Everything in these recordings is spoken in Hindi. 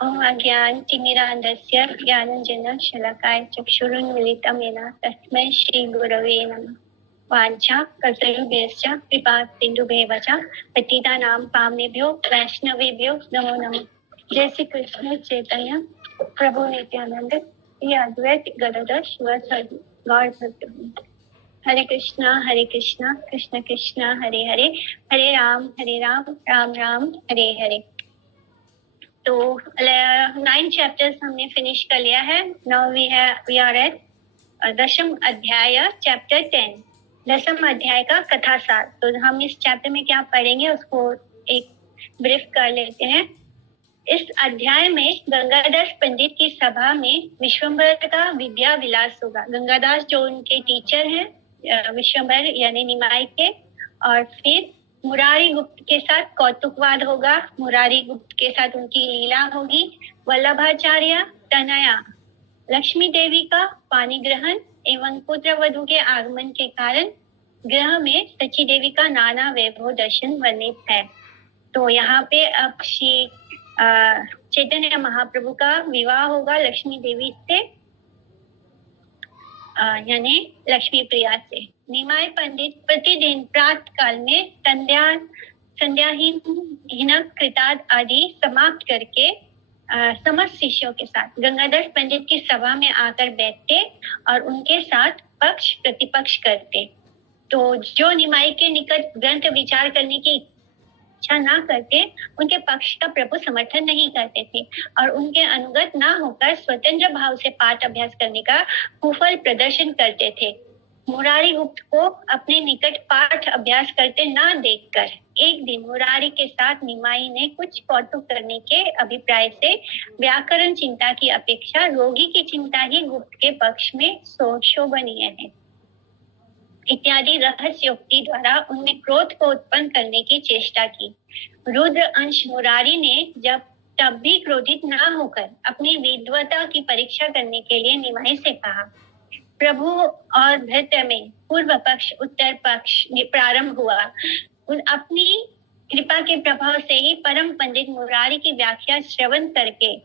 ओम अज्ञानतिमिरान्धस्य ज्ञानाञ्जनशलाकाय चक्षुरुन्मीलितं येन तस्मै श्रीगुरवे नमः। वाञ्छाकल्पतरुभ्यश्च कृपासिन्धुभ्येव च पतितानां पावनेभ्यो वैष्णवेभ्यो नमो नमः। जय श्री कृष्ण चैतन्य प्रभु नित्यानंद श्री अद्वैत गदाधर शिवासादि गौर भक्तवृंद। हरे कृष्णा कृष्ण कृष्ण हरे हरे, हरे राम राम राम हरे हरे। तो 9 चैप्टर्स हमने फिनिश कर लिया है। नाउ वी आर एट दशम अध्याय चैप्टर 10। दशम अध्याय का कथा सार। तो हम इस चैप्टर में क्या पढ़ेंगे उसको एक ब्रीफ कर लेते हैं। इस अध्याय में गंगादास पंडित की सभा में विश्वम्भर का विद्या विलास होगा। गंगादास जो उनके टीचर हैं विश्वम्भर यानी निमाई के, और फिर मुरारी गुप्त के साथ कौतुकवाद होगा। मुरारी गुप्त के साथ उनकी लीला होगी। वल्लभाचार्य तनया लक्ष्मी देवी का पानी ग्रहण एवं पुत्र वधु के आगमन के कारण ग्रह में सची देवी का नाना वैभव दर्शन वर्णित है। तो यहाँ पे अब श्री चैतन्य महाप्रभु का विवाह होगा लक्ष्मी देवी से, यानी लक्ष्मी प्रिया से। निमाय पंडित प्रतिदिन प्रातः काल में संध्याहीन कृतार्थ आदि समाप्त करके समस्त शिष्यों के साथ गंगादास पंडित की सभा में आकर बैठते और उनके साथ पक्ष प्रतिपक्ष करते। तो जो निमाई के निकट ग्रंथ विचार करने की इच्छा ना करते, उनके पक्ष का प्रभु समर्थन नहीं करते थे और उनके अनुगत ना होकर स्वतंत्र भाव से पाठ अभ्यास करने का कुफल प्रदर्शन करते थे। मुरारी गुप्त को अपने निकट पाठ अभ्यास करते ना देखकर एक दिन मुरारी के साथ निमाई ने कुछ कौतुक करने के अभिप्राय से व्याकरण चिंता की अपेक्षा रोगी की चिंता ही गुप्त के पक्ष में शोभनीय है इत्यादि रहस्योक्ति द्वारा उनमें क्रोध को उत्पन्न करने की चेष्टा की। रुद्र अंश मुरारी ने जब तब भी क्रोधित न होकर अपनी विद्वता की परीक्षा करने के लिए निमाई से कहा। प्रभु और भृत्य में पूर्व पक्ष उत्तर पक्ष प्रारंभ हुआ। उन अपनी कृपा के प्रभाव से ही परम पंडित मुरारी की व्याख्या श्रवण करके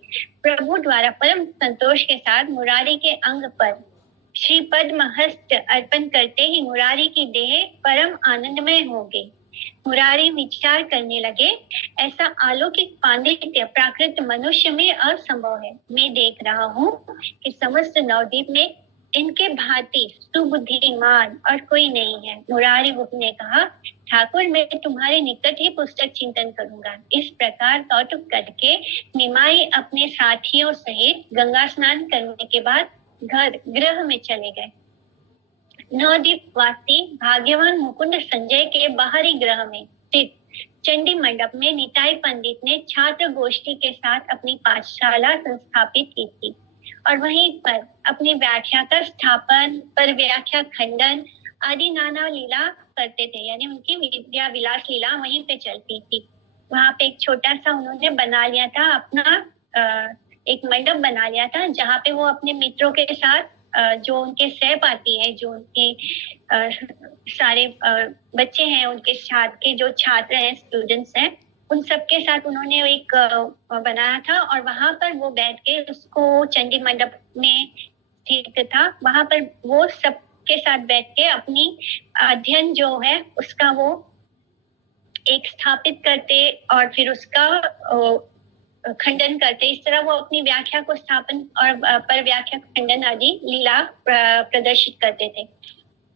प्रभु द्वारा परम संतोष के साथ मुरारी के अंग पर श्री पद्म हस्त अर्पण करते ही मुरारी की देह परम आनंदमय हो गई। मुरारी विचार करने लगे, ऐसा अलौकिक पांडित्य प्राकृत मनुष्य में असंभव है। मैं देख रहा हूँ कि समस्त नवद्वीप में इनके भांति सुबुद्धिमान और कोई नहीं है। मुरारी गुप्त ने कहा, ठाकुर मैं तुम्हारे निकट ही पुस्तक चिंतन करूंगा। इस प्रकार कौतुक करके निमाई अपने साथियों सहित गंगा स्नान करने के बाद गृह में चले गए। नवद्वीप वासी भाग्यवान मुकुंद संजय के बाहरी गृह में स्थित चंडी मंडप में निताई पंडित ने छात्र गोष्ठी के साथ अपनी पाठशाला संस्थापित की थी और वहीं पर अपनी व्याख्या का स्थापन पर व्याख्या खंडन आदि नाना लीला करते थे, यानी उनकी विद्या विलास लीला वहीं पे चलती थी। वहां पे एक छोटा सा उन्होंने बना लिया था, अपना एक मंडप बना लिया था जहाँ पे वो अपने मित्रों के साथ जो उनके सहपाठी है, जो उनके सारे बच्चे हैं, उनके साथ के जो छात्र हैं, स्टूडेंट्स हैं, उन सबके साथ उन्होंने एक बनाया था और वहां पर वो बैठ के उसको चंडी मंडप में स्थित था। वहां पर वो सबके साथ बैठ के अपनी अध्ययन जो है उसका वो एक स्थापित करते और फिर उसका खंडन करते। इस तरह वो अपनी व्याख्या को स्थापन और पर व्याख्या खंडन आदि लीला प्रदर्शित करते थे।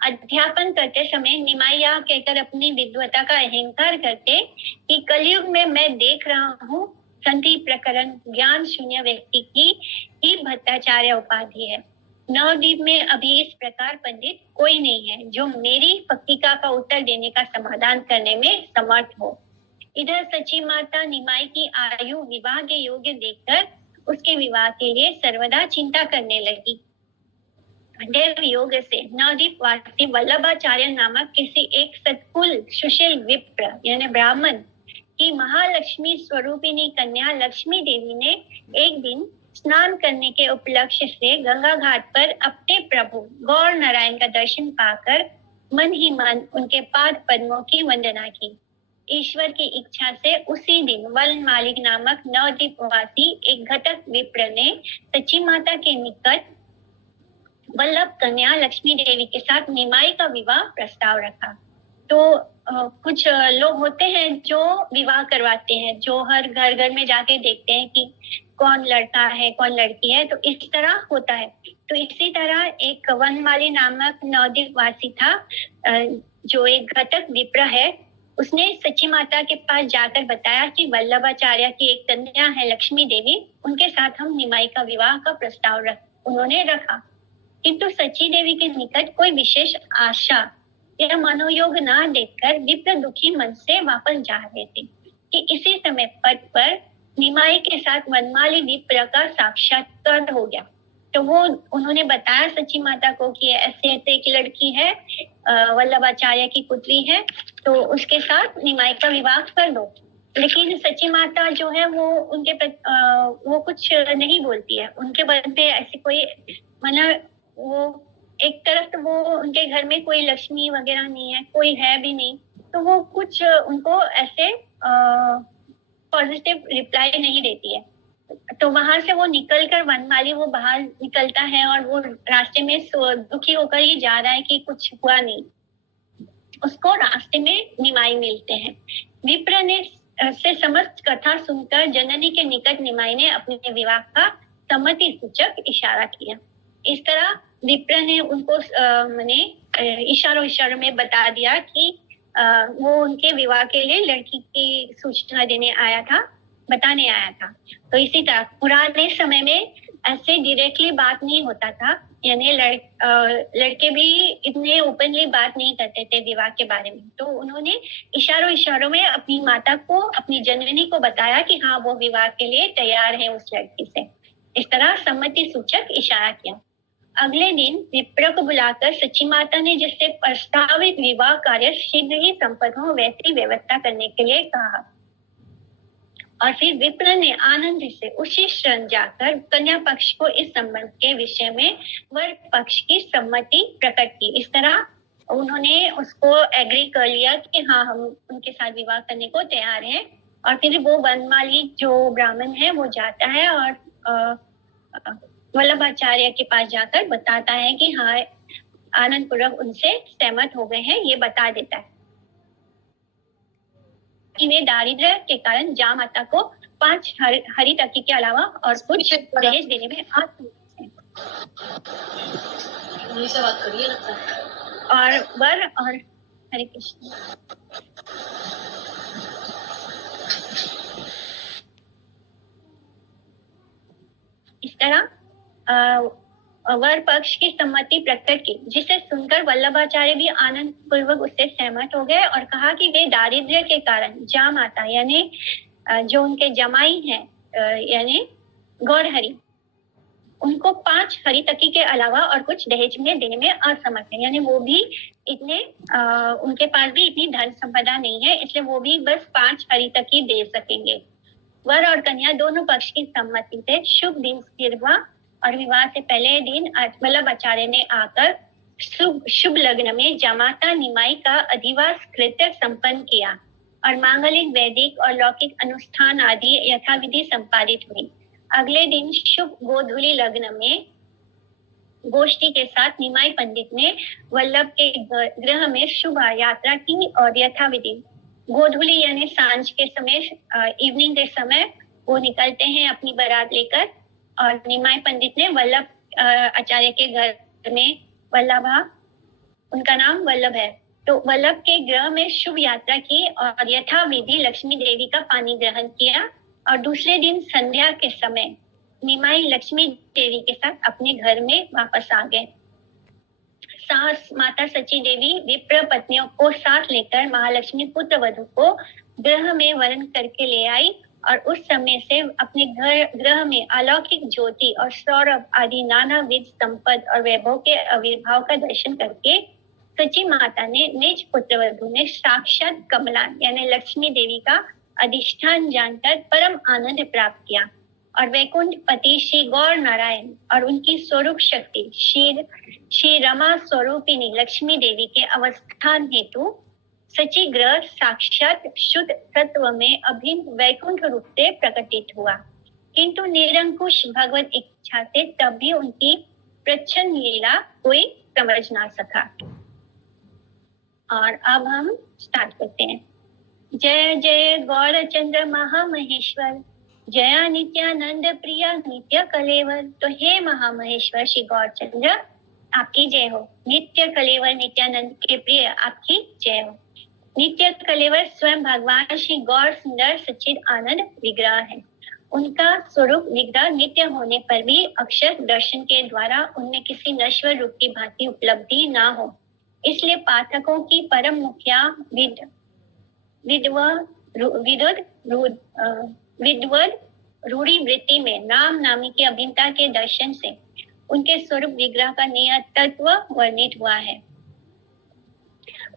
अध्यापन करते समय निमाया कहकर अपनी विद्वता का अहंकार करते कि कलयुग में मैं देख रहा हूँ संधि प्रकरण ज्ञान शून्य व्यक्ति की ही भट्टाचार्य उपाधि है। नवद्वीप में अभी इस प्रकार पंडित कोई नहीं है जो मेरी पत्रिका का उत्तर देने का समाधान करने में समर्थ हो। इधर सची माता निमाई की आयु विवाह के योग्य देखकर उसके विवाह के लिए सर्वदा चिंता करने लगी। देव योग से नवद्वीप वासी वल्लभाचार्य नामक किसी एक सत्कुल सुशील विप्र यानी ब्राह्मण की महालक्ष्मी स्वरूपिणी कन्या लक्ष्मी देवी ने एक दिन स्नान करने के उपलक्ष्य से गंगा घाट पर अपने प्रभु गौर नारायण का दर्शन पाकर मन ही मन उनके पाद पद्मों की वंदना की। ईश्वर की इच्छा से उसी दिन वन मालिक नामक नवद्वीपवासी एक घटक विप्र ने सची माता के निकट वल्लभ कन्या लक्ष्मी देवी के साथ निमाई का विवाह प्रस्ताव रखा। तो कुछ लोग होते हैं जो विवाह करवाते हैं, जो हर घर घर में जाके देखते हैं कि कौन लड़का है कौन लड़की है, तो इस तरह होता है। तो इसी तरह एक वनमाली नामक नवद्वीपवासी था, जो एक घटक विप्र है, उसने सची माता के पास जाकर बताया कि वल्लभाचार्य की एक कन्या है लक्ष्मी देवी, उनके साथ हम निमाई का विवाह का प्रस्ताव उन्होंने रखा। किंतु सची देवी के निकट कोई विशेष आशा या मनोयोग ना देखकर विप्र दुखी मन से वापस जा रहे थे कि इसी समय पद पर निमाई के साथ वनमाली विप्र का साक्षात्कार हो गया। तो वो उन्होंने बताया सची माता को कि ऐसे ऐसे एक लड़की है, वल्लभाचार्य की पुत्री है, तो उसके साथ निमाई का विवाह कर दो। लेकिन सची माता जो है वो उनके वो कुछ नहीं बोलती है। उनके मन पे ऐसी कोई वो एक तरफ तो वो उनके घर में कोई लक्ष्मी वगैरह नहीं है, कोई है भी नहीं, तो वो कुछ उनको ऐसे पॉजिटिव रिप्लाई नहीं देती है। तो वहां से वो निकलकर वनमाली वो बाहर निकलता है और वो रास्ते में दुखी होकर ही जा रहा है कि कुछ हुआ नहीं। उसको रास्ते में निमाई मिलते हैं। विप्र ने से समस्त कथा सुनकर जननी के निकट निमाई ने अपने विवाह का सम्मति सूचक इशारा किया। इस तरह विप्र ने उनको इशारों में बता दिया कि वो उनके विवाह के लिए लड़की की सूचना देने आया था, बताने आया था। तो इसी तरह पुराने समय में ऐसे डायरेक्टली बात नहीं होता था, यानी लड़के भी इतने ओपनली बात नहीं करते थे विवाह के बारे में। तो उन्होंने इशारों में अपनी माता को, अपनी जननी को बताया कि हाँ वो विवाह के लिए तैयार है उस लड़की से। इस तरह सम्मति सूचक इशारा किया। अगले दिन विप्र को बुलाकर सची माता ने जिससे प्रस्तावित विवाह कार्य शीघ्र ही संपन्न हो वैसी व्यवस्था करने के लिए कहा, और फिर विप्र ने आनंद से उसी क्षण जाकर कन्या पक्ष को इस संबंध के विषय में वर पक्ष की सम्मति प्रकट की। इस तरह उन्होंने उसको एग्री कर लिया कि हाँ हम उनके साथ विवाह करने को तैयार हैं। और फिर वो वनमाली जो ब्राह्मण है वो जाता है और वल्लभाचार्य के पास जाकर बताता है कि हाँ आनंद पूर्वक उनसे सहमत हो गए हैं, ये बता देता है। इन्हें दारिद्र्य के कारण जा माता को 5 हरी टकी के अलावा और कुछ दहेज देने में और वर और हरे कृष्ण। इस तरह वर पक्ष की सम्मति प्रकट की, जिसे सुनकर वल्लभाचार्य भी आनंद पूर्वक उससे सहमत हो गए और कहा कि वे दारिद्र्य के कारण जा माता यानी जो उनके जमाई हैं यानी गौरहरि, उनको 5 हरी तकी के अलावा और कुछ दहेज में देने में असमर्थ है। यानी वो भी इतने उनके पास भी इतनी धन संपदा नहीं है, इसलिए वो भी बस 5 हरी तकी दे सकेंगे। वर और कन्या दोनों पक्ष की सम्मति से शुभ दिन स्थिर हुआ और विवाह से पहले दिन वल्लभाचार्य ने आकर शुभ लग्न में जामाता निमाई का अधिवास कृत्य संपन्न किया और मांगलिक, वैदिक और लौकिक अनुष्ठान आदि यथाविधि संपादित हुई। अगले दिन शुभ गोधूली लग्न में गोष्ठी के साथ निमाई पंडित ने वल्लभ के गृह में शुभ यात्रा की और यथाविधि गोधूली यानी सांझ के समय, इवनिंग के समय वो निकलते हैं अपनी बारात लेकर और निमाई पंडित ने वल्लभ आचार्य के घर में, वल्लभा उनका नाम वल्लभ है, तो वल्लभ के गृह में शुभ यात्रा की और यथाविधि लक्ष्मी देवी का पानी ग्रहण किया और दूसरे दिन संध्या के समय निमाई लक्ष्मी देवी के साथ अपने घर में वापस आ गए। सास माता सची देवी विप्र पत्नियों को साथ लेकर महालक्ष्मी पुत्र वधू को गृह में वरण करके ले आई और उस समय से अपने गृह में अलौकिक ज्योति और सौरभ आदि नाना विध संपद और वैभव के आविर्भाव का दर्शन करके सची माता ने निज पुत्र वधू में साक्षात कमला यानी लक्ष्मी देवी का अधिष्ठान जानकर परम आनंद प्राप्त किया और वैकुंठ पति श्री गौर नारायण और उनकी स्वरूप शक्ति श्री रमा स्वरूपिणी लक्ष्मी देवी के अवस्थान हेतु सचिग्रह साक्षात शुद्ध तत्व में अभिन्न वैकुंठ रूप से प्रकटित हुआ, किंतु निरंकुश भगवत इच्छा से तब भी उनकी प्रच्छन्न लीला कोई समझ ना सका। और अब हम स्टार्ट करते हैं। जय जय गौरचंद्र महामहेश्वर, जया नित्यानंद प्रिया नित्य कलेवर। तो हे महामहेश्वर श्री गौरचंद्र, आपकी जय हो। नित्य कलेवर नित्यानंद के प्रिय, आपकी जय हो। नित्य कलेवर स्वयं भगवान श्री गौर सुंदर सच्चिद आनंद विग्रह है। उनका स्वरूप विग्रह नित्य होने पर भी अक्षर दर्शन के द्वारा उनमें किसी नश्वर रूप की भांति उपलब्धि ना हो, इसलिए पाठकों की परम मुखिया विद्वद रूढ़ी वृत्ति में नाम नामी की अभिन्नता के दर्शन से उनके स्वरूप विग्रह का नियत तत्व वर्णित हुआ है।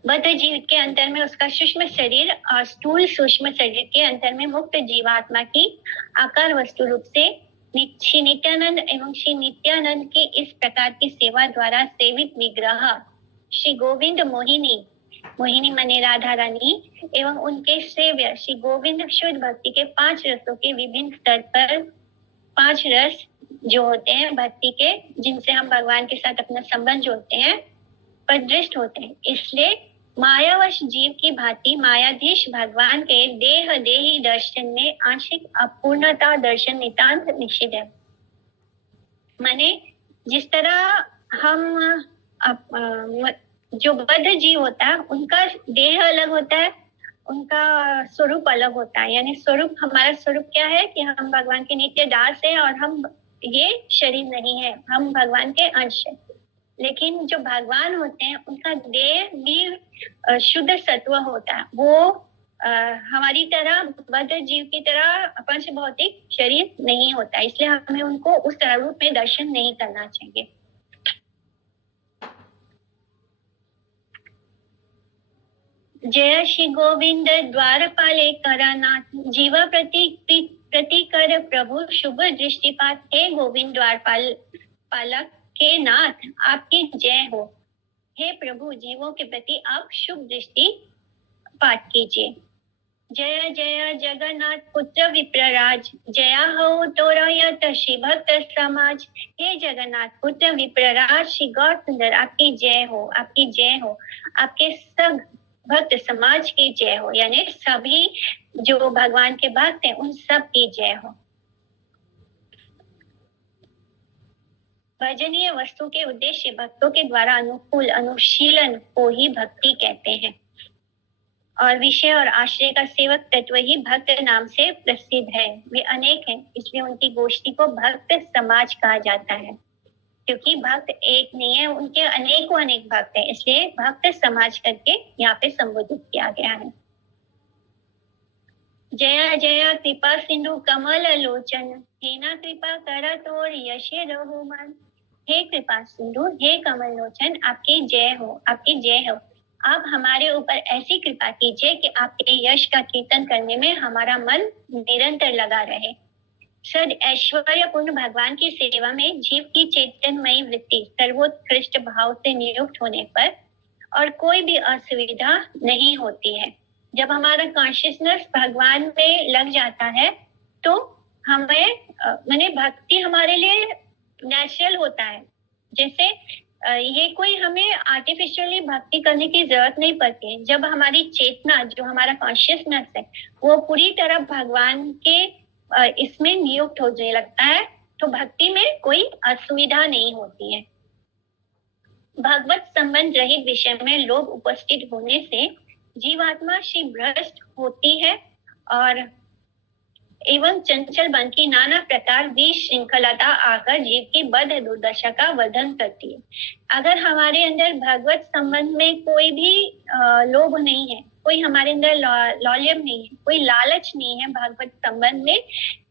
बद्ध जीव के अंतर में उसका सूक्ष्म शरीर और स्थूल सूक्ष्म शरीर के अंतर में मुक्त जीवात्मा की आकार वस्तु रूप से श्री नित्यानंद एवं श्री नित्यानंद के इस प्रकार की सेवा द्वारा सेवित विग्रह श्री गोविंद मोहिनी मने राधा रानी एवं उनके सेव्य श्री गोविंद शुद्ध भक्ति के 5 रसों के विभिन्न स्तर पर 5 रस जो होते हैं भक्ति के, जिनसे हम भगवान के साथ अपना संबंध जोड़ते हैं, प्रदृष्ट होते हैं। इसलिए मायावश जीव की भांति मायाधीश भगवान के देही दर्शन में आंशिक अपूर्णता दर्शन नितांत निषिद्ध है। माने जिस तरह हम जो बद्ध जीव होता है उनका देह अलग होता है, उनका स्वरूप अलग होता है। यानी स्वरूप, हमारा स्वरूप क्या है कि हम भगवान के नित्य दास हैं और हम ये शरीर नहीं है, हम भगवान के अंश हैं। लेकिन जो भगवान होते हैं उनका देह भी शुद्ध सत्व होता है। वो हमारी तरह बद्ध जीव की तरह पंच भौतिक शरीर नहीं होता, इसलिए हमें उनको उस तरह रूप में दर्शन नहीं करना चाहिए। जय श्री गोविंद द्वारपाले करानाथ, जीवा प्रति कर प्रभु शुभ दृष्टिपात। हे गोविंद द्वारपाल पालक के नाथ, आपकी जय हो। हे प्रभु, जीवों के प्रति आप शुभ दृष्टि पाठ कीजिए। जय जय जगन्नाथ पुत्र विप्रराज, जया हो तोरा यत श्री भक्त समाज। हे जगन्नाथ पुत्र विप्रराज श्री गौर सुंदर, आपकी जय हो, आपकी जय हो। आपके सब भक्त समाज की जय हो, यानी सभी जो भगवान के भक्त हैं उन सब की जय हो। भजनीय वस्तु के उद्देश्य भक्तों के द्वारा अनुकूल अनुशीलन को ही भक्ति कहते हैं, और विषय और आश्रय का सेवक तत्व ही भक्त नाम से प्रसिद्ध है। वे अनेक हैं, इसलिए उनकी गोष्ठी को भक्त समाज कहा जाता है। क्योंकि भक्त एक नहीं है, उनके अनेक भक्त हैं, इसलिए भक्त समाज करके यहाँ पे संबोधित किया गया है। जया जया कृपा सिंधु कमल लोचन, हे ना कृपा करा तोर यशे रहु मन। हे कृपा सिंधु, हे कमल लोचन, आपकी जय हो, आपकी जय हो। आप हमारे ऊपर ऐसी कृपा कीजिए कि आपके यश का कीर्तन करने में हमारा मन निरंतर लगा रहे। सद ऐश्वर्यपूर्ण भगवान की सेवा में जीव की चैतन्यमयी वृत्ति सर्वोत्कृष्ट भाव से नियुक्त होने पर और कोई भी असुविधा नहीं होती है। जब हमारा कॉन्शियसनेस भगवान में लग जाता है तो हमें माने भक्ति हमारे लिए नेचुरल होता है। जैसे ये कोई हमें आर्टिफिशियली भक्ति करने की जरूरत नहीं पड़ती है। जब हमारी चेतना, जो हमारा कॉन्शियसनेस है, वो पूरी तरह भगवान के इसमें नियुक्त होने लगता है तो भक्ति में कोई असुविधा नहीं होती है। भगवत संबंध रहित विषय में लोभ उपस्थित होने से जीवात्मा श्री भ्रष्ट होती है और एवं चंचल बन की नाना प्रकार विष श्रृंखलता आकर जीव की बद्ध दुर्दशा का वर्धन करती है। अगर हमारे अंदर भगवत संबंध में कोई भी लोभ नहीं है, कोई हमारे अंदर लौल्यम नहीं है, कोई लालच नहीं है भगवत संबंध में,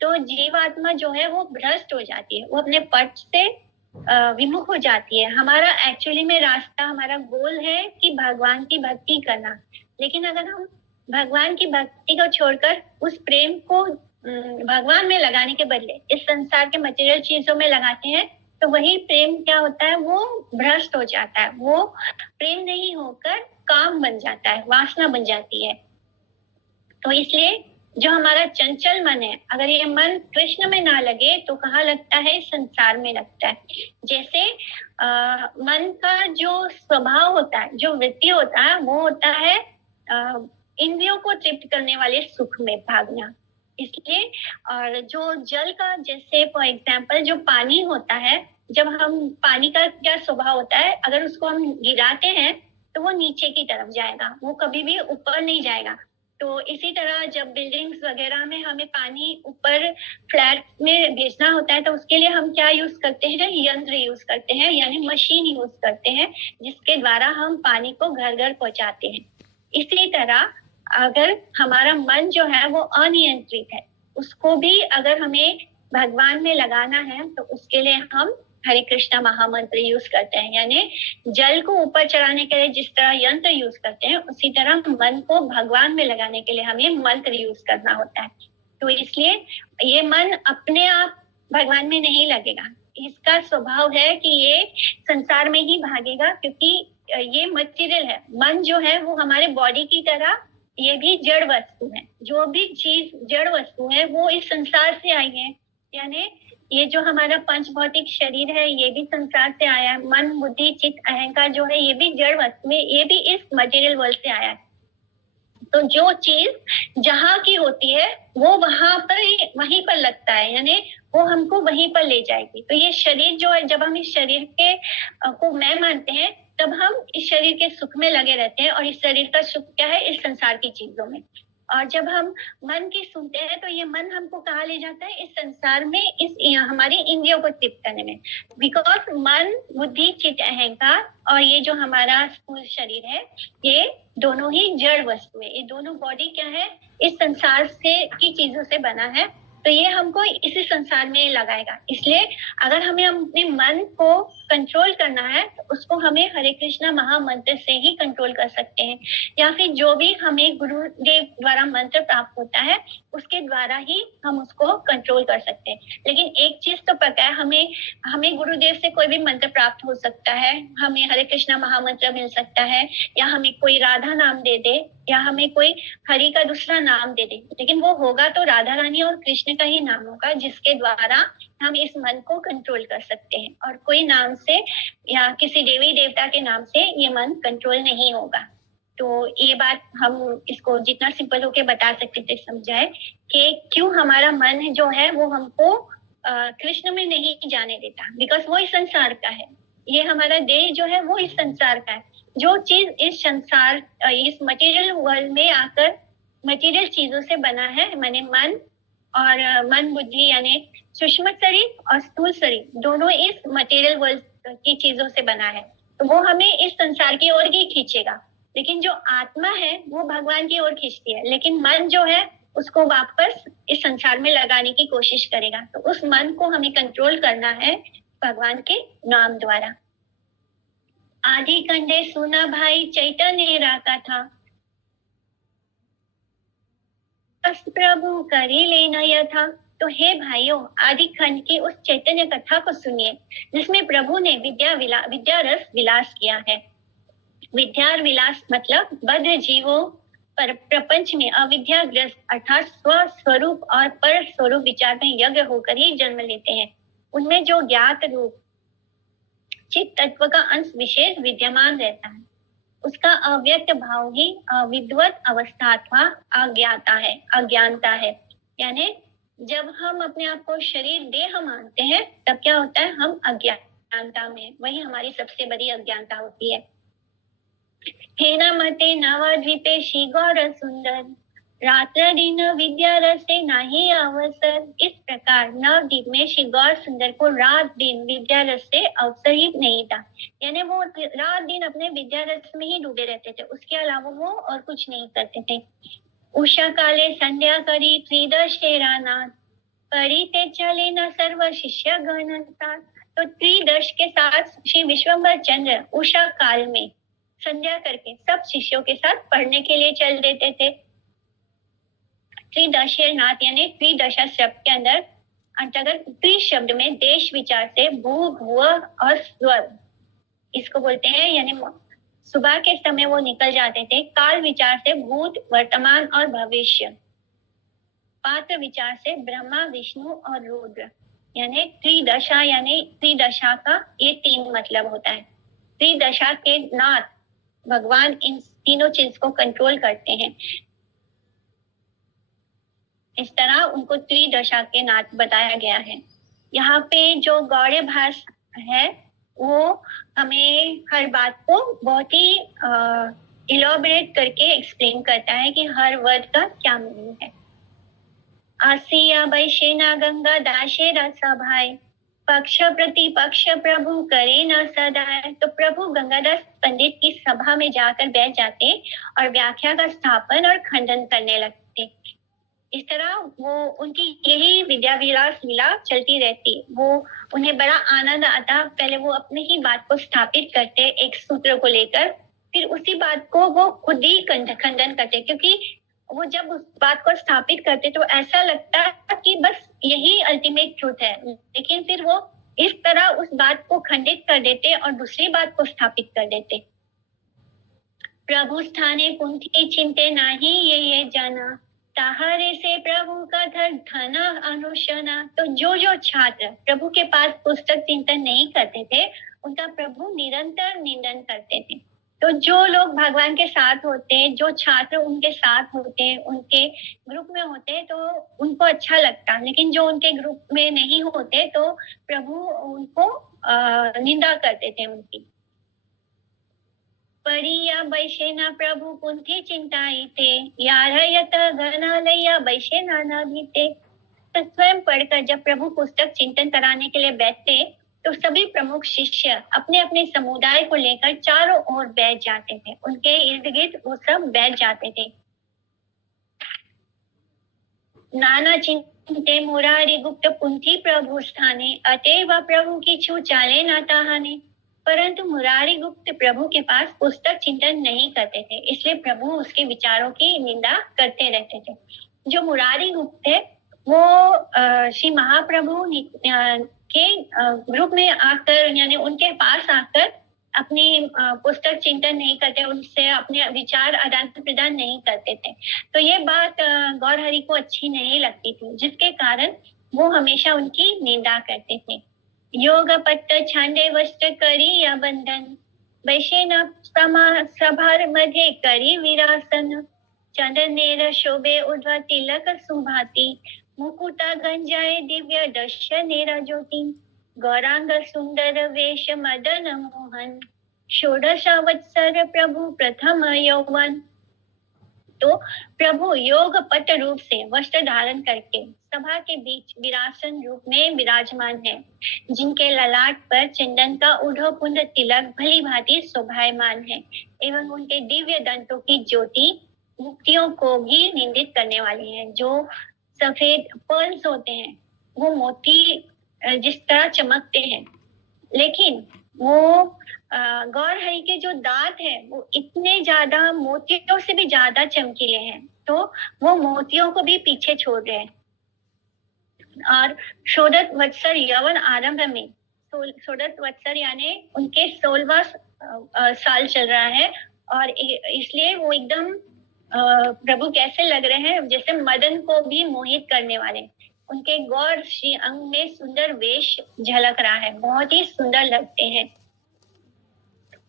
तो जीवात्मा जो है वो भ्रष्ट हो जाती है, वो अपने पथ से विमुख हो जाती है। हमारा एक्चुअली में रास्ता, हमारा गोल है कि भगवान की भक्ति करना, लेकिन अगर हम भगवान की भक्ति को छोड़कर उस प्रेम को भगवान में लगाने के बदले इस संसार के मटेरियल चीजों में लगाते हैं तो वही प्रेम क्या होता है, वो भ्रष्ट हो जाता है। वो प्रेम नहीं होकर काम बन जाता है, वासना बन जाती है। तो इसलिए जो हमारा चंचल मन है, अगर ये मन कृष्ण में ना लगे तो कहाँ लगता है? संसार में लगता है। जैसे मन का जो स्वभाव होता है, जो वृत्ति होता है, वो होता है इंद्रियों को तृप्त करने वाले सुख में भागना। इसलिए और जो जल का, जैसे फॉर एग्जाम्पल जो पानी होता है, जब हम पानी का क्या स्वभाव होता है, अगर उसको हम गिराते हैं तो वो नीचे की तरफ जाएगा, वो कभी भी ऊपर नहीं जाएगा। तो इसी तरह जब बिल्डिंग्स वगैरह में हमें पानी ऊपर फ्लैट में भेजना होता है तो उसके लिए हम क्या यूज करते हैं? यंत्र यूज करते हैं, यानी मशीन यूज करते हैं, जिसके द्वारा हम पानी को घर घर पहुंचाते हैं। इसी तरह अगर हमारा मन जो है वो अनियंत्रित है, उसको भी अगर हमें भगवान में लगाना है तो उसके लिए हम हरे कृष्णा महामंत्र यूज करते हैं। यानी जल को ऊपर चढ़ाने के लिए जिस तरह यंत्र यूज करते हैं, उसी तरह मन को भगवान में लगाने के लिए हमें मंत्र यूज करना होता है। तो इसलिए ये मन अपने आप भगवान में नहीं लगेगा, इसका स्वभाव है कि ये संसार में ही भागेगा, क्योंकि ये मटेरियल है। मन जो है वो हमारे बॉडी की तरह ये भी जड़ वस्तु है। जो भी चीज जड़ वस्तु है वो इस संसार से आई है। यानी ये जो हमारा पंच भौतिक शरीर है ये भी संसार से आया है। मन, बुद्धि, चित्त, अहंकार जो है ये भी जड़ वस्तु है, ये भी इस मटेरियल वर्ल्ड से आया है। तो जो चीज जहां की होती है वो वहीं पर लगता है, यानी वो हमको वहीं पर ले जाएगी। तो ये शरीर जो है, जब हम इस शरीर के को मैं मानते हैं, तब हम इस शरीर के सुख में लगे रहते हैं। और इस शरीर का सुख क्या है? इस संसार की चीजों में। और जब हम मन की सुनते हैं तो ये मन हमको कहाँ ले जाता है? इस संसार में, इस हमारी इंद्रियों को तृप्त करने में। बिकॉज मन, बुद्धि, चित्त, अहंकार और ये जो हमारा स्थूल शरीर है, ये दोनों ही जड़ वस्तु है। ये दोनों बॉडी क्या है? इस संसार से की चीजों से बना है। तो ये हमको इसी संसार में लगाएगा। इसलिए अगर हमें अपने मन को कंट्रोल करना है तो उसको हमें हरे कृष्णा महामंत्र से ही कंट्रोल कर सकते हैं, या फिर जो भी हमें गुरुदेव द्वारा मंत्र प्राप्त होता है उसके द्वारा ही हम उसको कंट्रोल कर सकते हैं। लेकिन एक चीज तो पता है, हमें गुरुदेव से कोई भी मंत्र प्राप्त हो सकता है, हमें हरे कृष्णा महामंत्र मिल सकता है, या हमें कोई राधा नाम दे दे, या हमें कोई हरि का दूसरा नाम दे दे, लेकिन वो होगा तो राधा रानी और कृष्ण का ही नाम होगा, जिसके द्वारा हम इस मन को कंट्रोल कर सकते हैं। और कोई नाम से या किसी देवी देवता के नाम से ये मन कंट्रोल नहीं होगा। तो ये बात हम इसको जितना सिंपल होके बता सकते थे समझाए कि क्यों हमारा मन जो है वो हमको कृष्ण में नहीं जाने देता, बिकॉज वो इस संसार का है। ये हमारा देह जो है वो इस संसार का है। जो चीज इस संसार, इस मटेरियल वर्ल्ड में आकर मटेरियल चीजों से बना है, माने मन और मन बुद्धि यानी सूक्ष्म शरीर और स्थूल शरीर, दोनों इस मटेरियल वर्ल्ड की चीजों से बना है, तो वो हमें इस संसार की ओर ही खींचेगा। लेकिन जो आत्मा है वो भगवान की ओर खींचती है, लेकिन मन जो है उसको वापस इस संसार में लगाने की कोशिश करेगा। तो उस मन को हमें कंट्रोल करना है भगवान के नाम द्वारा। आदि कंडे सुना भाई चैतन्य राका था, प्रभु करी लेना यथा। तो हे भाइयों, आदि खंड की उस चैतन्य कथा को सुनिए जिसमें प्रभु ने विद्या रस विलास किया है। विद्या विलास मतलब बद्ध जीवों पर प्रपंच में अविद्याग्रस्त अर्थात स्वस्वरूप और पर स्वरूप विचार में यज्ञ होकर ही जन्म लेते हैं। उनमें जो ज्ञात रूप चित्त तत्व का अंश विशेष विद्यमान रहता है, उसका अव्यक्त भाव ही अविद्वत अवस्था अथवा अज्ञानता है। यानी जब हम अपने आप को शरीर देह मानते हैं तब क्या होता है? हम अज्ञानता में, वही हमारी सबसे बड़ी अज्ञानता होती है। हेना मते नवद्वीपे श्री गौर सुंदर, रात्र दिन विद्या रसे नाही अवसर। इस प्रकार नवद्वीप में श्री गौर सुंदर को रात दिन विद्या रस से अवसर ही नहीं था। यानी वो रात दिन अपने विद्या रस में ही डूबे रहते थे, उसके अलावा वो और कुछ नहीं करते थे। उषा काले संध्या करी त्रिदशेरा नाथ, परिते चले न सर्व शिष्य गण साथ। तो त्रिदश के साथ श्री विश्वम्भर चंद्र उषा काल में संध्या करके सब शिष्यों के साथ पढ़ने के लिए चल देते थे। त्रिदशेर नाथ यानी त्रिदशा शब्द के अंतर्गत त्रि शब्द में देश विचार से भू भुव और स्वर इसको बोलते हैं, यानी सुबह के समय वो निकल जाते थे। काल विचार से भूत, वर्तमान और भविष्य। पात्र विचार से ब्रह्मा, विष्णु और रुद्र। यानी त्रिदशा, यानी त्रिदशा का ये 3 मतलब होता है। त्रिदशा के नाथ भगवान इन तीनों चीज को कंट्रोल करते हैं। इस तरह उनको त्रिदशा के नाथ बताया गया है। यहाँ पे जो गौड़े भास है वो हमें हर बात को बहुत ही इलॉबरेट करके एक्सप्लेन करता है कि हर वर्ड का क्या मीनिंग है। आसिया वैशेना गंगा दाशे रसभाई, पक्ष प्रतिपक्ष प्रभु करे न सदाय। तो प्रभु गंगादास पंडित की सभा में जाकर बैठ जाते और व्याख्या का स्थापन और खंडन करने लगते। इस तरह वो उनकी यही विद्या विलास लीला चलती रहती। वो उन्हें बड़ा आनंद आता। पहले वो अपने ही बात को स्थापित करते एक सूत्र को लेकर, फिर उसी बात को वो खुद ही खंडन करते, क्योंकि वो जब उस बात को स्थापित करते तो ऐसा लगता कि बस यही अल्टीमेट ट्रूथ है, लेकिन फिर वो इस तरह उस बात को खंडित कर देते और दूसरी बात को स्थापित कर देते। प्रभु स्थाने कुंठी चिंते नाही ये जाना, ताहरे से प्रभु का धन अनुशना। तो जो छात्र प्रभु के पास पुस्तक चिंतन नहीं करते थे उनका प्रभु निरंतर निंदन करते थे। तो जो लोग भगवान के साथ होते, जो छात्र उनके साथ होते, उनके ग्रुप में होते तो उनको अच्छा लगता, लेकिन जो उनके ग्रुप में नहीं होते तो प्रभु उनको निंदा करते थे उनकी। परिया वैशेना प्रभु कुंठी चिंताई थे, यारयत गणालया वैशेना न भीते। तो स्वयं पढ़कर जब प्रभु पुस्तक चिंतन कराने के लिए बैठते तो सभी प्रमुख शिष्य अपने अपने समुदाय को लेकर चारों ओर बैठ जाते थे। उनके इर्द गिर्द वो सब बैठ जाते थे। नाना चिंते मुरारी गुप्त कुंठी प्रभु स्थाने, अतएव प्रभु की छू चाले न ताहाने। परंतु मुरारी गुप्त प्रभु के पास पुस्तक चिंतन नहीं करते थे, इसलिए प्रभु उसके विचारों की निंदा करते रहते थे। जो मुरारी गुप्त है वो श्री महाप्रभु के ग्रुप में आकर, यानी उनके पास आकर अपनी पुस्तक चिंतन नहीं करते, उनसे अपने विचार आदान प्रदान नहीं करते थे। तो ये बात गौर हरि को अच्छी नहीं लगती थी, जिसके कारण वो हमेशा उनकी निंदा करते थे। योग पट्ट छांडे वस्त्र करी या बंधन, वैशेन सभार मध्ये करी विरासन। चंदनेर शोभे उर्ध्व तिलक सुभाति, मुकुटा गंजाए दिव्य दर्शनेर ज्योति। गौरांग सुंदर वेश मदन मोहन, षोडशावत्सर प्रभु प्रथम यौवन। तो प्रभु योग पट रूप से वस्त्र धारण करके सभा के बीच विरासन रूप में विराजमान है, जिनके ललाट पर चंदन का ऊर्ध्वपुंड तिलक भली भांति शोभायमान है, एवं उनके दिव्य दंतों की ज्योति मुक्तियों को भी निंदित करने वाली है। जो सफेद पर्ल्स होते हैं वो मोती जिस तरह चमकते हैं, लेकिन वो गौर हरि के जो दांत है वो इतने ज्यादा मोतियों से भी ज्यादा चमकीले हैं, तो वो मोतियों को भी पीछे छोड़ रहे हैं। और षोडश वत्सर यौवन आरंभ में, षोडश वत्सर यानी उनके 16वां साल चल रहा है, और इसलिए वो एकदम प्रभु कैसे लग रहे हैं, जैसे मदन को भी मोहित करने वाले। उनके गौर श्री अंग में सुंदर वेश झलक रहा है, बहुत ही सुंदर लगते हैं।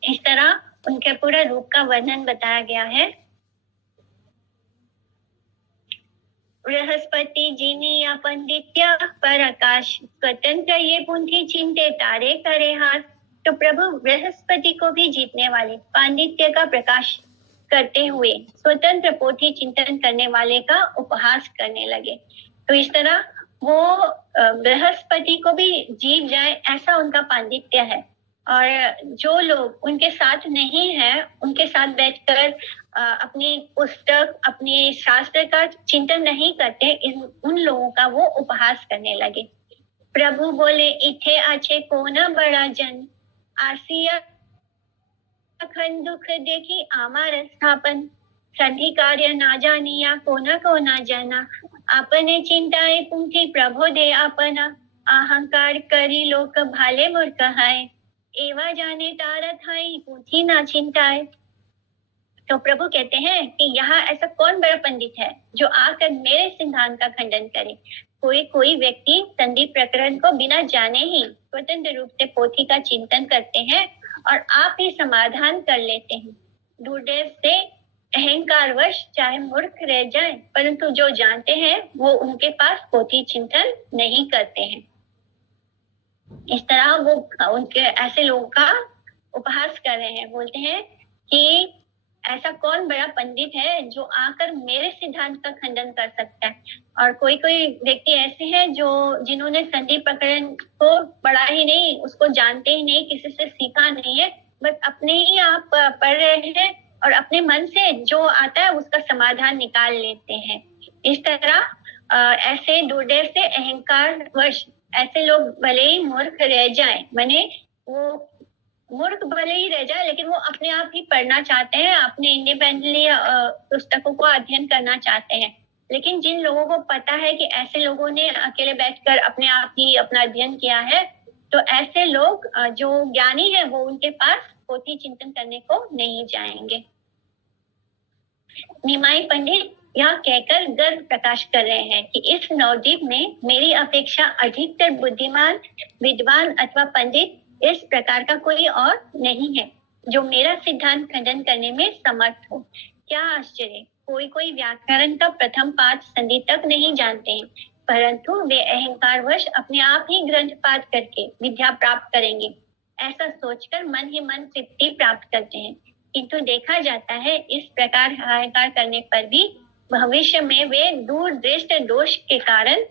इस तरह उनके पूरा रूप का वर्णन बताया गया है। बृहस्पति जिनी या पंडित्य पर आकाश, स्वतंत्र ये पुंथी चिंते तारे करे हाथ। तो प्रभु बृहस्पति को भी जीतने वाले, पांडित्य का प्रकाश करते हुए स्वतंत्र पोथी चिंतन करने वाले का उपहास करने लगे। तो इस तरह वो बृहस्पति को भी जीत जाए, ऐसा उनका पांडित्य है। और जो लोग उनके साथ नहीं है, उनके साथ बैठकर अपनी पुस्तक, अपने शास्त्र का चिंतन नहीं करते, उन लोगों का वो उपहास करने लगे। प्रभु बोले इथे आछे कोना बड़ा जन, आसिया अखंड दुख देखी आमार स्थापन। संधि कार्य ना जानिया कोना को ना जाना, आपने चिंताए पुंथी प्रभु दे आपना। अहंकार करी लोक भाले मूर्ख है, एवा जाने तारा थाई पूछी ना चिंताए। तो प्रभु कहते हैं कि यहाँ ऐसा कौन बड़ा पंडित है जो आकर मेरे सिद्धांत का खंडन करे। कोई व्यक्ति संधि प्रकरण को बिना जाने ही स्वतंत्र रूप से पोथी का चिंतन करते हैं और आप ही समाधान कर लेते हैं। दुर्दैव से अहंकारवश चाहे मूर्ख रह जाए, परंतु जो जानते हैं वो उनके पास पोथी चिंतन नहीं करते हैं। इस तरह वो उनके ऐसे लोगों का उपहास कर रहे हैं। बोलते हैं कि ऐसा कौन बड़ा पंडित है जो आकर मेरे सिद्धांत का खंडन कर सकता है। और कोई व्यक्ति ऐसे हैं जो जिन्होंने संधि प्रकरण को पढ़ा ही नहीं, उसको जानते ही नहीं, किसी से सीखा नहीं है, बस अपने ही आप पढ़ रहे हैं और अपने मन से जो आता है उसका समाधान निकाल लेते हैं। इस तरह ऐसे दुर्दैव से अहंकार वश ऐसे लोग भले ही मूर्ख रह जाएं, माने वो मूर्ख भले ही रह जाए लेकिन वो अपने आप ही पढ़ना चाहते हैं, अपने इंडिपेंडेंटली पुस्तकों को अध्ययन करना चाहते हैं। लेकिन जिन लोगों को पता है कि ऐसे लोगों ने अकेले बैठकर अपने आप ही अपना अध्ययन किया है, तो ऐसे लोग जो ज्ञानी है वो उनके पास पोथी चिंतन करने को नहीं जाएंगे। निमाई पंडित यह कहकर गर्व प्रकाश कर रहे हैं कि इस नवद्वीप में मेरी अपेक्षा अधिकतर बुद्धिमान, विद्वान अथवा पंडित इस प्रकार का कोई और नहीं है जो मेरा सिद्धांत खंडन करने में समर्थ हो। क्या आश्चर्य! कोई व्याकरण का प्रथम पाठ संधि तक नहीं जानते हैं, परंतु वे अहंकारवश अपने आप ही ग्रंथ पाठ करके विद्या प्राप्त करेंगे, ऐसा सोचकर मन ही मन तृप्ति प्राप्त करते हैं। किंतु देखा जाता है इस प्रकार अहंकार करने पर भी भविष्य में वे दूरदृष्ट दोष के कारण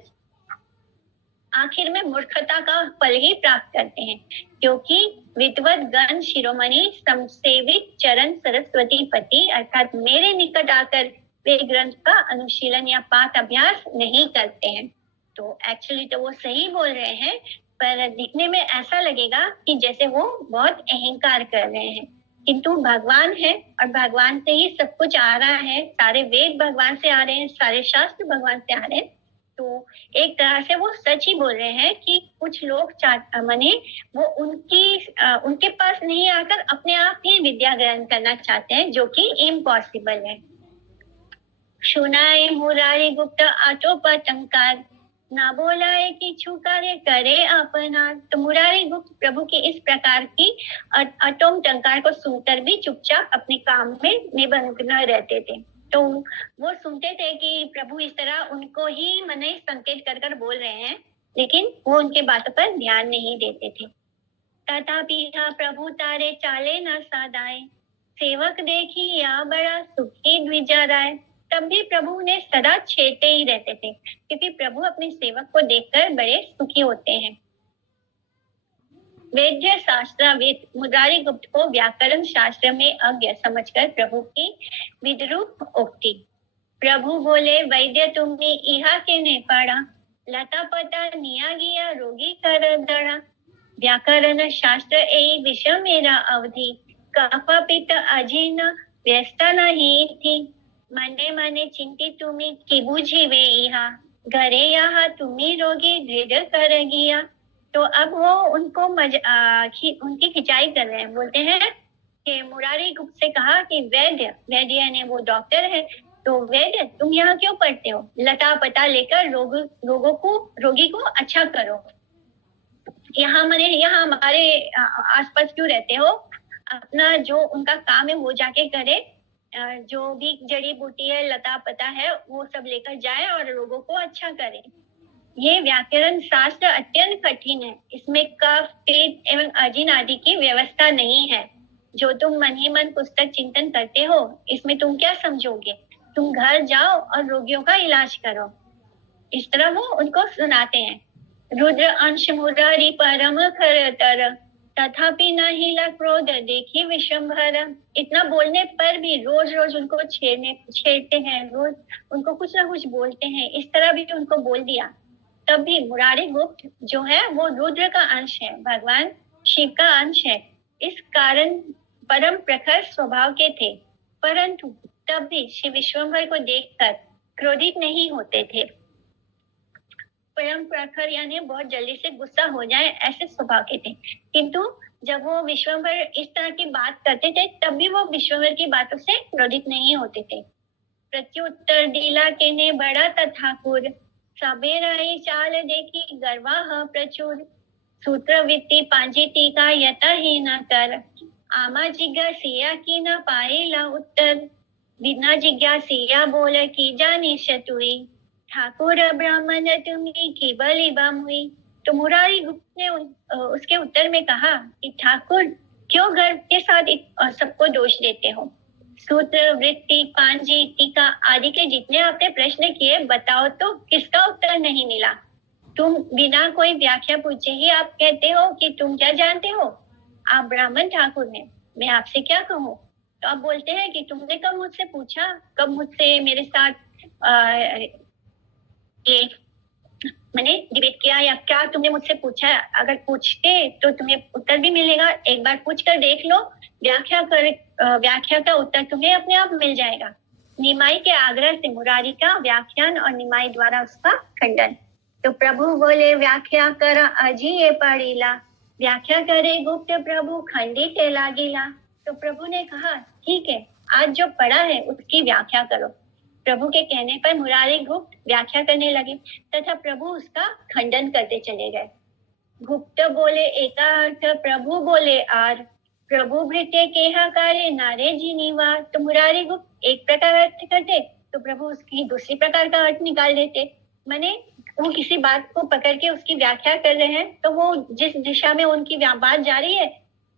आखिर में मूर्खता का फल ही प्राप्त करते हैं, क्योंकि विद्वत गण शिरोमणि समसेवित चरण सरस्वती पति अर्थात मेरे निकट आकर वे ग्रंथ का अनुशीलन या पाठ अभ्यास नहीं करते हैं। तो एक्चुअली तो वो सही बोल रहे हैं, पर दिखने में ऐसा लगेगा कि जैसे वो बहुत अहंकार कर रहे हैं, किंतु भगवान है और भगवान से ही सब कुछ आ रहा है। सारे वेद भगवान से आ रहे हैं, सारे शास्त्र भगवान से आ रहे हैं। तो एक तरह से वो सच ही बोल रहे हैं कि कुछ लोग माने वो उनके पास नहीं आकर अपने आप ही विद्या ग्रहण करना चाहते हैं, जो कि इम्पॉसिबल है। सुनाए मुरारी गुप्त आटोपटंकार, ना बोलाए कि छुकारे करे अपना। तो मुरारी गुप्त प्रभु के इस प्रकार की अटोम टंकार को सुनकर भी चुपचाप अपने काम में निमग्न रहते थे। तो वो सुनते थे कि प्रभु इस तरह उनको ही मने संकेत कर कर बोल रहे हैं, लेकिन वो उनके बातों पर ध्यान नहीं देते थे। तथापि प्रभु तारे चाले न साधाए, सेवक देखी या बड़ा सुखी द्विजराय। तब भी प्रभु उन्हें सदा छेड़ते ही रहते थे, क्योंकि प्रभु अपने सेवक को देखकर बड़े सुखी होते हैं। वैद्य शास्त्राविद मुरारी गुप्त को व्याकरण शास्त्र में अज्ञ समझकर प्रभु की विद्रूप उक्ति। प्रभु बोले, वैद्य तुमने इहा के ने पढ़ा, लता पता निया गया रोगी कर दड़ा। व्याकरण शास्त्र ए विषय मेरा अवधि, कफा पित्त अजीर्ण व्यस्ता नहीं थी। मने मने चिंतित तुम्हें की बुझी वे इहा, घरे यहाँ तुम्हें रोगी दृढ़ कर गया। तो अब वो उनको उनकी खिंचाई कर रहे हैं। बोलते हैं कि मुरारी गुप्त से कहा कि वैद्य यानी वो डॉक्टर है, तो वैद्य तुम यहाँ क्यों पढ़ते हो? लता पता लेकर रोगी को अच्छा करो। यहाँ हमारे आसपास क्यों रहते हो? अपना जो उनका काम है वो जाके करे, जो भी जड़ी बूटी है, लता पता है, वो सब लेकर जाए और लोगों को अच्छा करे। ये व्याकरण शास्त्र अत्यंत कठिन है, इसमें कफ, पेट एवं अजीर्ण आदि की व्यवस्था नहीं है। जो तुम मन ही मन पुस्तक चिंतन करते हो, इसमें तुम क्या समझोगे? तुम घर जाओ और रोगियों का इलाज करो। इस तरह वो उनको सुनाते हैं। रुद्र अंश मुरारी परम खरतर, तथापि न हिला क्रोध देखी विश्वंभर। इतना बोलने पर भी रोज रोज उनको छेड़ते हैं, रोज उनको कुछ ना कुछ बोलते हैं। इस तरह भी उनको बोल दिया, तब भी मुरारी गुप्त जो है वो रुद्र का अंश है, भगवान शिव का अंश है, इस कारण परम प्रखर स्वभाव के थे, परंतु तब भी श्री विश्वंभर को देखकर क्रोधित नहीं होते थे। परम प्रखर यानी बहुत जल्दी से गुस्सा हो जाए ऐसे स्वभाव के थे, किंतु जब वो विश्वम्भर इस तरह की बात करते थे तब भी वो विश्वम्भर की बातों से क्रोधित नहीं होते थे। प्रत्युत्तर दिला के ने बड़ा था ठाकुर, सबेराई चाल देखी गर्वाह प्रचुर, सूत्र वित्ती पांजिती का यता ही न कर, आमा जिज्ञासिया की न पाएला उत्तर, बिना जिज्ञासिया बोल की जानी शतुई, ठाकुर ब्राह्मण तुम्ही की बलि बामुई। तो मुरारी गुप्त ने उसके उत्तर में कहा कि ठाकुर क्यों गर्व के साथ सबको दोष देते हो। सूत्र वृत्ति पांजी टीका आदि के जितने आपने प्रश्न किए बताओ तो किसका उत्तर नहीं मिला। तुम बिना कोई व्याख्या पूछे ही आप कहते हो कि तुम क्या जानते हो। आप ब्राह्मण ठाकुर हैं, मैं आपसे क्या कहूँ। तो आप बोलते हैं कि तुमने कब मुझसे पूछा, कब मुझसे मेरे साथ ये मैंने डिबेट किया या क्या तुमने मुझसे पूछा। अगर पूछते तो तुम्हें उत्तर भी मिलेगा, एक बार पूछ कर देख लो, व्याख्या का उत्तर तुम्हें अपने आप मिल जाएगा। निमाई के आग्रह से मुरारी का व्याख्यान और निमाई द्वारा उसका खंडन। तो प्रभु बोले व्याख्या कर अजी ये पढ़ीला, व्याख्या करे गुप्त प्रभु खंडित लागिला। तो प्रभु ने कहा ठीक है, आज जो पढ़ा है उसकी व्याख्या करो। प्रभु के कहने पर मुरारी गुप्त व्याख्या करने लगे तथा प्रभु उसका खंडन करते चले गए। गुप्त बोले एका अर्थ, प्रभु बोले आर, प्रभु भृत्य केहा कार्य नारे जीनीवा। तो मुरारी गुप्त एक प्रकार अर्थ करते तो प्रभु उसकी दूसरी प्रकार का अर्थ निकाल देते। माने वो किसी बात को पकड़ के उसकी व्याख्या कर रहे हैं तो वो जिस दिशा में उनकी बात जा रही है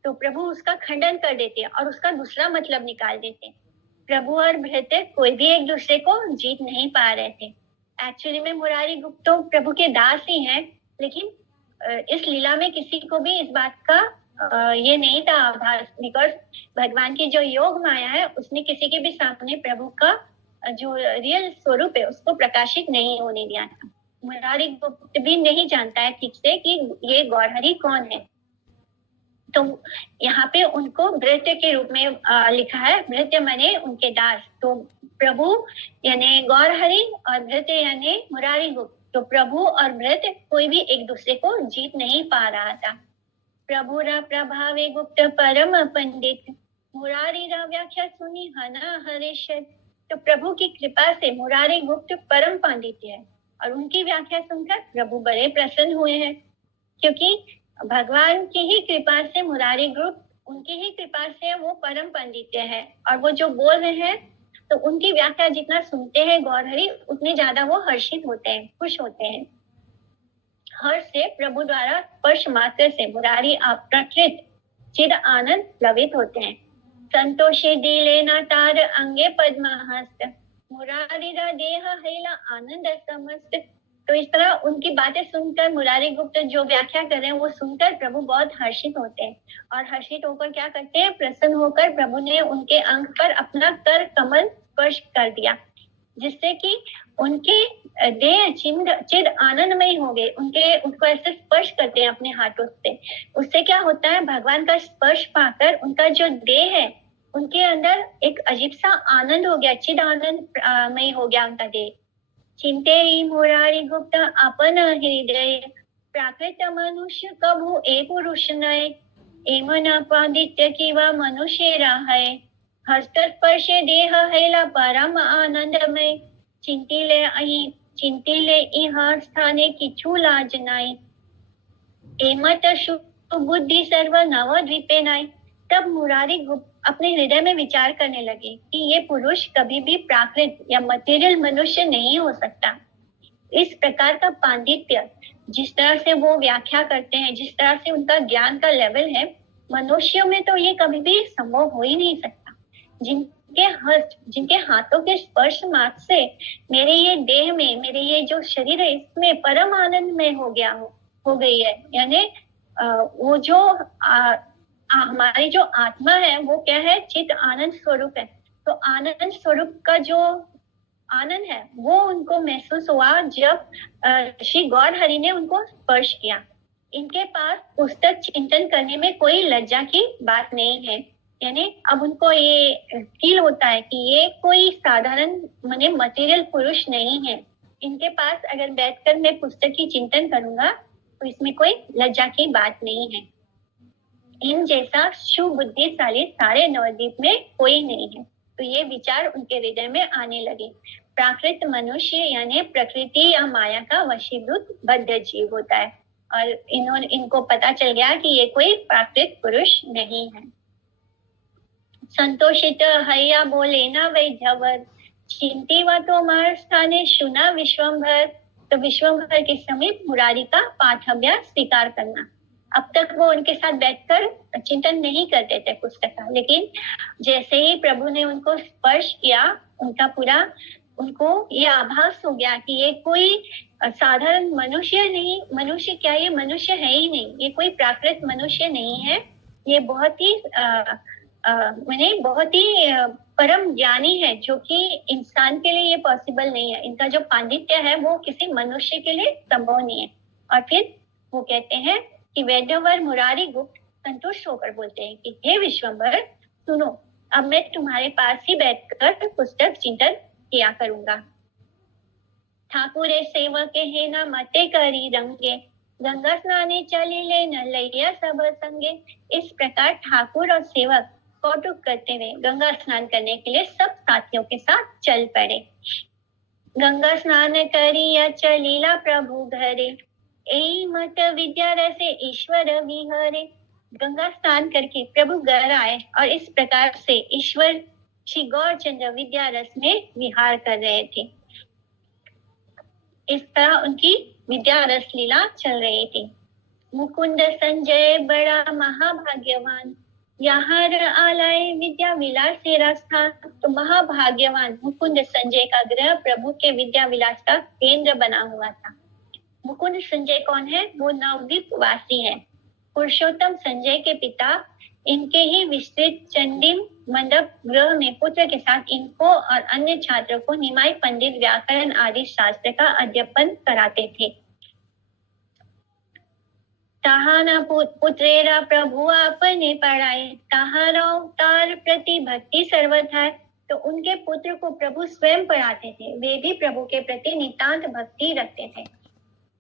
तो प्रभु उसका खंडन कर देते और उसका दूसरा मतलब निकाल देते। प्रभु और भृत्य कोई भी एक दूसरे को जीत नहीं पा रहे थे। एक्चुअली में मुरारी गुप्त तो प्रभु के दास ही हैं, लेकिन इस लीला में किसी को भी इस बात का ये नहीं था आभास, बिकॉज भगवान की जो योग माया है उसने किसी के भी सामने प्रभु का जो रियल स्वरूप है उसको प्रकाशित नहीं होने दिया था। मुरारी गुप्त भी नहीं जानता है ठीक से कि ये गौरहरि कौन है। तो यहाँ पे उनको भृत्य के रूप में लिखा है, भृत्य माने उनके दास। तो प्रभु यानी गौरहरि और भृत्य यानी मुरारी गुप्त। तो प्रभु और भृत्य कोई भी एक दूसरे को जीत नहीं पा रहा था। प्रभु रा प्रभावे गुप्त परम पंडित, मुरारी रा व्याख्या सुनी हना हरीश। तो प्रभु की कृपा से मुरारी गुप्त परम पांडित्य है और उनकी व्याख्या सुनकर प्रभु बड़े प्रसन्न हुए हैं, क्योंकि भगवान की ही कृपा से मुरारी गुप्त, उनकी ही कृपा से वो परम पंडित्य है और वो जो बोल रहे हैं तो उनकी व्याख्या जितना सुनते हैं गौरहरि उतने ज्यादा वो हर्षित होते हैं, खुश होते हैं। हर्ष से प्रभु द्वारा स्पर्श मात्र से मुरारी अप्रकृत चिद आनंद प्लवित होते हैं। संतोषे दिले ना तार अंगे पद्म हस्त, मुरारी रा देह हैला आनंद समस्त। तो इस तरह उनकी बातें सुनकर मुरारी गुप्त जो व्याख्या कर रहे हैं वो सुनकर प्रभु बहुत हर्षित होते हैं और हर्षित होकर क्या करते हैं, प्रसन्न होकर प्रभु ने उनके अंग पर अपना कर कमल स्पर्श कर दिया, जिससे कि उनके देह चिद आनंदमय हो गए। उनको ऐसे स्पर्श करते हैं अपने हाथों से, उससे क्या होता है, भगवान का स्पर्श पाकर उनका जो देह है उनके अंदर एक अजीब सा आनंद हो गया, चिद आनंदमय हो गया उनका देह। चिंते ही मुरारी गुप्त अपन हृदय, प्राकृत मनुष्य कभू ए पुरुष नय, एमन पांडित्य किवा मनुष्य राहय, हस्तस्पर्शे देह हैला परम आनंदमय, चिंतिले इहार स्थाने किछु लाज नाय, एमत बुद्धि सर्व नव द्वीपे नाय। तब मुरारी गुप्त अपने हृदय में विचार करने लगे कि ये पुरुष कभी भी प्राकृत या मटेरियल मनुष्य नहीं हो सकता। इस प्रकार का पांडित्य जिस तरह से वो व्याख्या करते हैं, जिस तरह से उनका ज्ञान का लेवल है, मनुष्यों में तो ये कभी भी संभव हो ही नहीं सकता। जिनके हाथों के स्पर्श मात्र से मेरे ये देह में, मेरे ये जो शरीर है इसमें परम आनंद में हो गई है। यानी वो जो हमारी जो आत्मा है वो क्या है, चित्त आनंद स्वरूप है। तो आनंद स्वरूप का जो आनंद है वो उनको महसूस हुआ जब श्री गौरहरि ने उनको स्पर्श किया। इनके पास पुस्तक चिंतन करने में कोई लज्जा की बात नहीं है। यानी अब उनको ये फील होता है कि ये कोई साधारण माने मटेरियल पुरुष नहीं है, इनके पास अगर बैठकर मैं पुस्तक की चिंतन करूंगा तो इसमें कोई लज्जा की बात नहीं है। इन जैसा सुबुद्धिशाली सारे नवद्वीप में कोई नहीं है। तो ये विचार उनके हृदय में आने लगे। प्राकृत मनुष्य यानी प्रकृति या माया का वशीभूत बद्ध जीव होता है, और इनको पता चल गया कि ये कोई प्राकृत पुरुष नहीं है। संतोषित हैया बोले ना वैधवर, चिंती व तोमार स्थाने सुना विश्वम्भर। तो विश्वम्भर के समीप मुरारी का पाठभ्यास स्वीकार करना। अब तक वो उनके साथ बैठकर चिंतन नहीं करते थे पुस्तक का, लेकिन जैसे ही प्रभु ने उनको स्पर्श किया, उनका पूरा उनको ये आभास हो गया कि ये कोई साधारण मनुष्य नहीं, मनुष्य क्या, ये मनुष्य है ही नहीं, ये कोई प्राकृत मनुष्य नहीं है, ये बहुत ही बहुत ही परम ज्ञानी है, जो कि इंसान के लिए ये पॉसिबल नहीं है। इनका जो पांडित्य है वो किसी मनुष्य के लिए संभव नहीं है। और फिर वो कहते हैं कि वैद्यवर मुरारी गुप्त संतुष्ट होकर बोलते हैं कि हे विश्वम्भर, सुनो, अब मैं तुम्हारे पास ही बैठकर पुस्तक चिंतन किया करूंगा। ठाकुरे सेवक है ना मते करी रंगे, गंगा स्नाने चली ले न लैया सब संगे। इस प्रकार ठाकुर और सेवक कौतुक करते हुए गंगा स्नान करने के लिए सब साथियों के साथ चल पड़े। गंगा स्नान करिया चलीला प्रभु घरे, एई मत विद्या रसे ईश्वर विहरे। गंगा स्नान करके प्रभु घर आए और इस प्रकार से ईश्वर श्री गौरचंद्र विद्या रस में विहार कर रहे थे। इस तरह उनकी विद्या रस लीला चल रही थी। मुकुंद संजय बड़ा महाभाग्यवान, यहाँ आलाय विद्या विलास से रास्ता। तो महाभाग्यवान मुकुंद संजय का ग्रह प्रभु के विद्या विलास का केंद्र बना हुआ था। मुकुंद संजय कौन है? वो नवद्वीप वासी है। पुरुषोत्तम संजय के पिता इनके ही विस्तृत चंडी मंडप गृह में पुत्र के साथ इनको और अन्य छात्रों को निमाई पंडित व्याकरण आदि शास्त्र का अध्ययन कराते थे। ताहाना पुत्रेरा प्रभु आपने पढ़ाए, ताहारा तार प्रति भक्ति सर्वथा। तो उनके पुत्र को प्रभु स्वयं पढ़ाते थे, वे भी प्रभु के प्रति नितांत भक्ति रखते थे।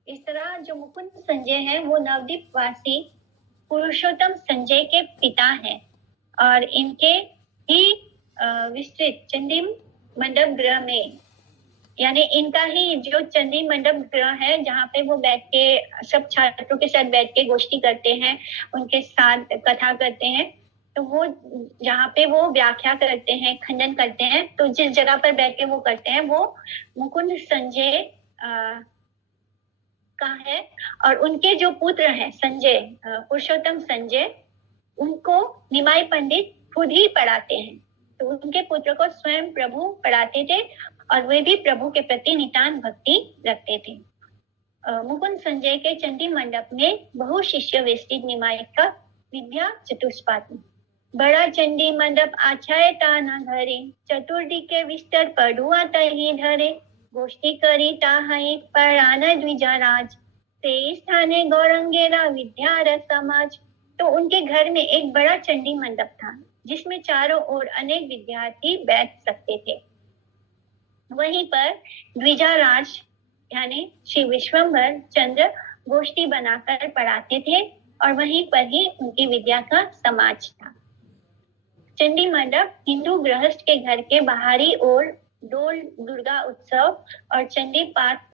इस तरह जो मुकुंद संजय है वो नवद्वीप वासी पुरुषोत्तम संजय के पिता हैं, और इनके ही विस्तृत चंडी मंडप गृह में, यानी इनका ही जो चंडी मंडप गृह है जहाँ पे वो बैठ के सब छात्रों के साथ बैठ के गोष्ठी करते हैं, उनके साथ कथा करते हैं, तो वो जहाँ पे वो व्याख्या करते हैं, खंडन करते हैं, तो जिस जगह पर बैठ के वो करते हैं वो मुकुंद संजय का है। और उनके जो पुत्र हैं संजय, पुरुषोत्तम संजय, उनको निमाई पंडित खुद ही पढ़ाते हैं। तो उनके पुत्र को स्वयं प्रभु पढ़ाते थे और वे भी प्रभु के प्रति नितांत भक्ति रखते थे। मुकुंद संजय के चंडी मंडप में बहु शिष्य विस्तृत निमाई का विद्या चतुष्पाद, बड़ा चंडी मंडप आछाए ताना धरे, चतुर्दी के विस्तर पढ़ुआ तही धरे, गोष्ठी करी ताहाई परान द्विजाराज, ते स्थाने गौरंगेरा विद्या रस समाज। तो उनके घर में एक बड़ा चंडी मंडप था जिसमें चारों ओर अनेक विद्यार्थी बैठ सकते थे। वहीं पर द्विजाराज यानी श्री विश्वम्भर चंद्र गोष्ठी बनाकर पढ़ाते थे और वहीं पर ही उनकी विद्या का समाज था। चंडी मंडप हिंदू गृहस्थ के घर के बाहरी ओर डोल दुर्गा उत्सव और चंडी पाठ